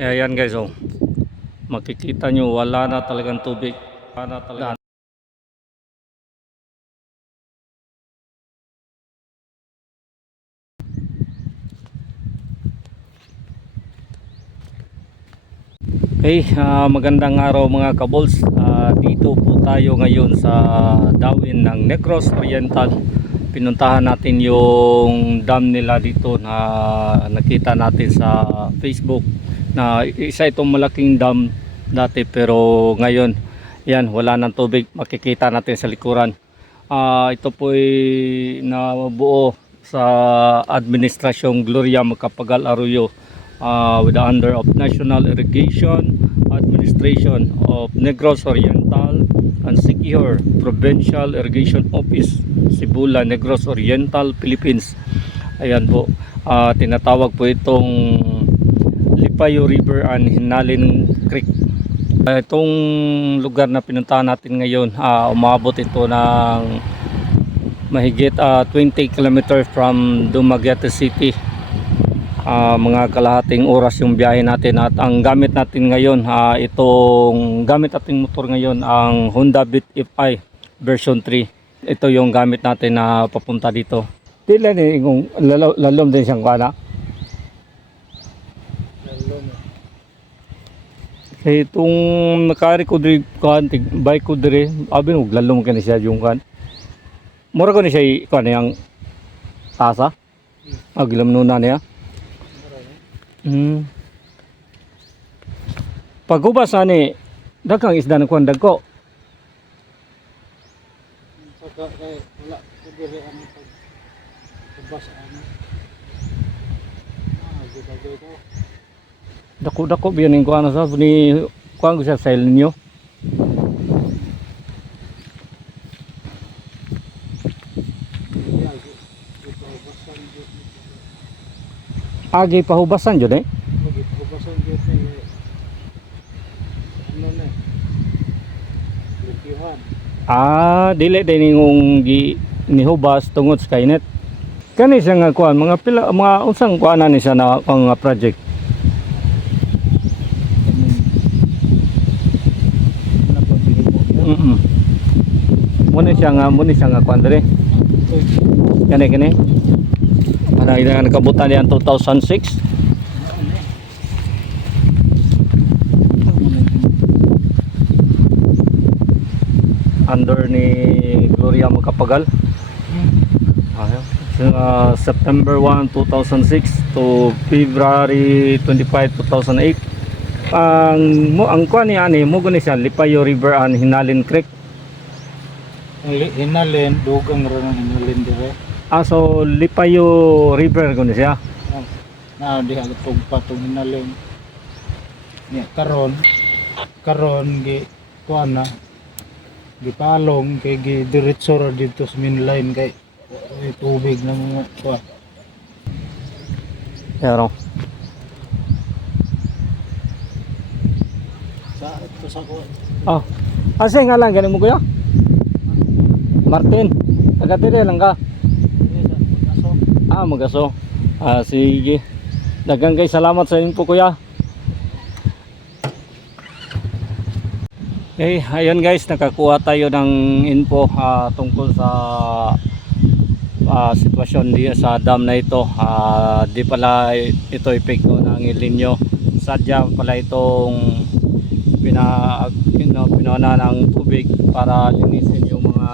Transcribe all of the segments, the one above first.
Kaya yan guys, oh. Makikita nyo, wala na talagang tubig. Wala na talaga. Okay, ah, magandang araw mga kabols. Ah, dito po tayo ngayon sa Dawin ng Negros Oriental. Pinuntahan natin yung dam nila dito na nakita natin sa Facebook na isa itong malaking dam dati pero ngayon yan wala ng tubig makikita natin sa likuran. Ah, ito po ay nabuo sa Administrasyong Gloria Macapagal Arroyo uh, with the under of National Irrigation Administration of Negros Oriental and Siquijor Provincial Irrigation Office Sibula, Negros Oriental, Philippines ayan po, Ah, tinatawag po itong Lipayo River and Hinalin Creek. Itong lugar na pinuntahan natin ngayon ah, umabot ito ng mahigit ah, 20 kilometers from Dumaguete City. Ah, mga kalahating oras yung biyahe natin at ang gamit natin ngayon ah, itong gamit nating motor ngayon ang Honda Beat FI version 3 ito yung gamit natin na papunta dito. Tila ni lalo- lalom din siyang kana Eh, itong nakari ko diri kan bike ko diri abi no lalom ka ni siya yung kan mura ko ni siya kan yang tasa ah gilam nuna niya Hmm. Pagubas ani daghang isda ng kuan dagko. Saka kay wala ko diri ang pag pabas ano. Ah, gagawin ko. Dako dako biyan ning kuan sa ni kuan ko siya sa jud. Agi pahubasan jud eh. Ito basan jud ni ano na. Lukihan. Ah, dili din ngong gi nihubas tungod sa kainet. Kani siya nga kuan mga pila mga unsang kuan ni siya na ang project. Ano pa pinimo niya? Mm. Muna siya nga muna siya nga diri. Kani kani. Para ila nakabutan yan 2006. under ni Gloria Macapagal. Ayaw. Uh, September 1, 2006 to February 25, 2008. Ang mo ang kuan ni ani mo gani siya Lipayo River and Hinalin Creek. Hinalin, dugang ra ng hinalin dire. Ah so Lipayo River gani siya. Na di agtog patong hinalin. Nya karon karon gi kuan na gipalong kay gi diretso ra dito sa main line kay may tubig na mga kuan. Pero Sa ito sa kuan. Oh. Asa nga lang gani mo kuya? Martin. Taga dire lang ka. Ah, magaso. Ah, sige. Dagang kay salamat sa inyo po kuya. Okay, ayun guys, nakakuha tayo ng info ah, tungkol sa ah, sitwasyon di sa dam na ito. Ah, di pala ito epekto ng El Nino. Sadya pala itong pina, pina, pinana ng tubig para linisin yung mga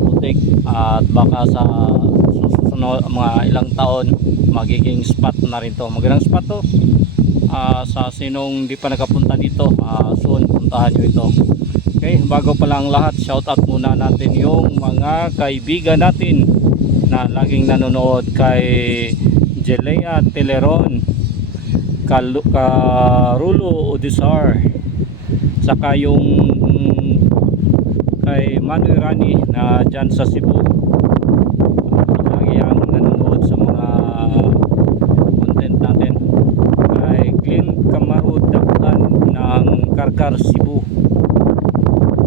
putik. At baka sa susunod mga ilang taon magiging spot na rin to. Magandang spot to. Ah, sa sinong di pa nakapunta dito ah, soon puntahan nyo ito. Okay bago pa lang lahat shout out muna natin yung mga kaibigan natin na laging nanonood kay Jelea Teleron Karulo Odisar saka yung kay Manoy Rani na dyan sa Cebu. Lagi ang nanonood sa mga content natin. Kay Glenn Camarud Daklan ng Karkar Cebu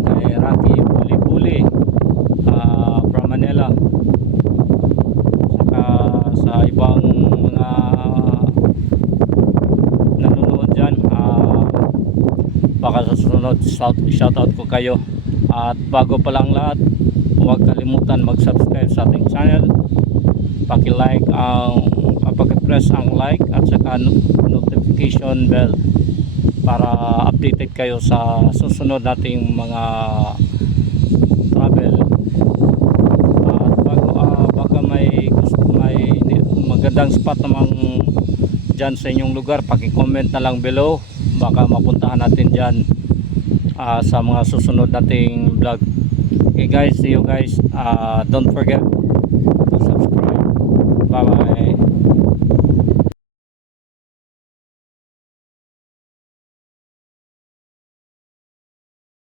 kay Rocky Buli Buli ah, from Manila saka sa ibang mga nanonood dyan baka sa susunod shout, shoutout ko kayo. At bago pa lang lahat huwag kalimutan mag subscribe sa ating channel. Paki-like ang pag-press ang like at saka no- notification bell para updated kayo sa susunod nating mga travel. At bago ah, baka may may magandang spot namang dyan sa inyong lugar paki-comment na lang below baka mapuntahan natin dyan ah, sa mga susunod nating vlog. Okay guys see you guys. Ah, don't forget to subscribe. Bye bye